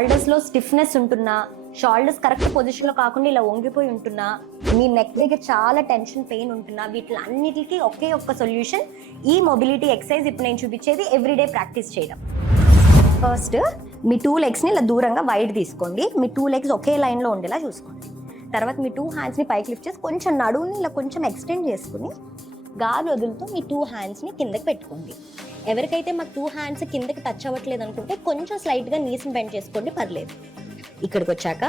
షోల్డర్స్లో stiffness ఉంటున్నా, shoulders correct పొజిషన్లో కాకుండా ఇలా వంగిపోయి ఉంటున్నా, మీ నెక్ దగ్గర చాలా టెన్షన్ పెయిన్ ఉంటున్నా, వీటిలన్నిటికీ ఒకే ఒక్క సొల్యూషన్ ఈ మొబిలిటీ ఎక్సర్సైజ్. ఇప్పుడు నేను చూపించేది ఎవ్రీడే ప్రాక్టీస్ చేయడం. ఫస్ట్ మీ 2 లెగ్స్ని ఇలా దూరంగా వైడ్ తీసుకోండి. మీ 2 లెగ్స్ ఒకే లైన్లో ఉండేలా చూసుకోండి. తర్వాత మీ 2 హ్యాండ్స్ని పైకి లిఫ్ట్ చేసి కొంచెం నడువుని ఇలా కొంచెం ఎక్స్టెండ్ చేసుకుని గాలి వదులుతూ మీ 2 హ్యాండ్స్ని కిందకి పెట్టుకోండి. ఎవరికైతే మాకు 2 హ్యాండ్స్ కిందకి టచ్ అవ్వట్లేదు అనుకుంటే కొంచెం స్లైట్గా నీస్ని బెండ్ చేసుకోండి, పర్లేదు. ఇక్కడికి వచ్చాక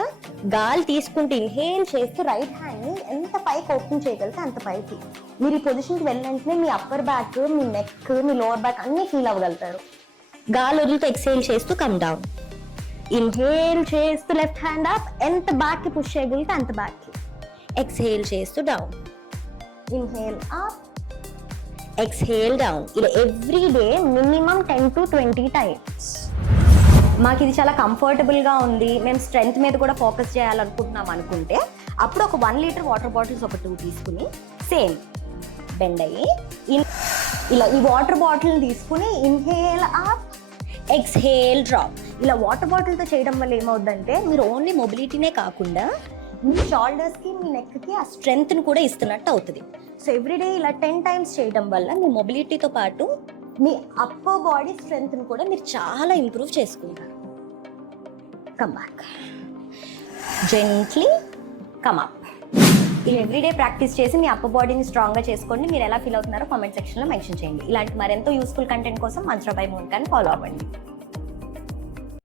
గాలి తీసుకుంటూ ఇన్హేల్ చేస్తూ రైట్ హ్యాండ్ని ఎంత పైకి ఓపెన్ చేయగలిగితే అంత పైకి. మీరు ఈ పొజిషన్కి వెళ్ళిన మీ అప్పర్ బ్యాక్, మీ నెక్, మీ లోవర్ బ్యాక్ అన్నీ ఫీల్ అవ్వగలుగుతారు. గాలి వదులుతూ ఎక్స్హేల్ చేస్తూ కమ్ డౌన్. ఇన్హేల్ చేస్తూ లెఫ్ట్ హ్యాండ్ అప్, ఎంత బ్యాక్కి పుష్ చేయగలిగితే అంత బ్యాక్కి. ఎక్స్హేల్ చేస్తూ down. Inhale up, exhale down. ఇలా every day minimum 10 to 20 times. మాకు ఇది చాలా కంఫర్టబుల్గా ఉంది, మేము స్ట్రెంగ్త్ మీద కూడా ఫోకస్ చేయాలనుకుంటున్నాం అనుకుంటే అప్పుడు ఒక 1 లీటర్ వాటర్ బాటిల్స్ ఒక 2 తీసుకుని సేమ్ బెండ్ అయ్యి ఇలా ఈ వాటర్ బాటిల్ తీసుకుని ఇన్హేల్ అప్, ఎక్స్హేల్ డ్రాప్. ఇలా వాటర్ బాటిల్తో చేయడం వల్ల ఏమవుతుందంటే మీరు ఓన్లీ మొబిలిటీనే కాకుండా మీ షోల్డర్స్కి, మీ నెక్కి ఆ స్ట్రెంగ్త్ని కూడా ఇస్తున్నట్టు అవుతుంది. సో ఎవ్రీడే ఇలా 10 టైమ్స్ చేయడం వల్ల మీ మొబిలిటీతో పాటు మీ అప్పర్ బాడీ స్ట్రెంగ్త్ని కూడా మీరు చాలా ఇంప్రూవ్ చేసుకుంటారు. Come back, gently come up. ఇలా ఎవ్రీడే ప్రాక్టీస్ చేసి మీ అప్పర్ బాడీని స్ట్రాంగ్గా చేసుకోండి. మీరు ఎలా ఫీల్ అవుతున్నారో కామెంట్ సెక్షన్లో మెన్షన్ చేయండి. ఇలాంటి మరెంతో యూస్ఫుల్ కంటెంట్ కోసం మంత్రాబాయ్ మోనికాని ఫాలో అవ్వండి.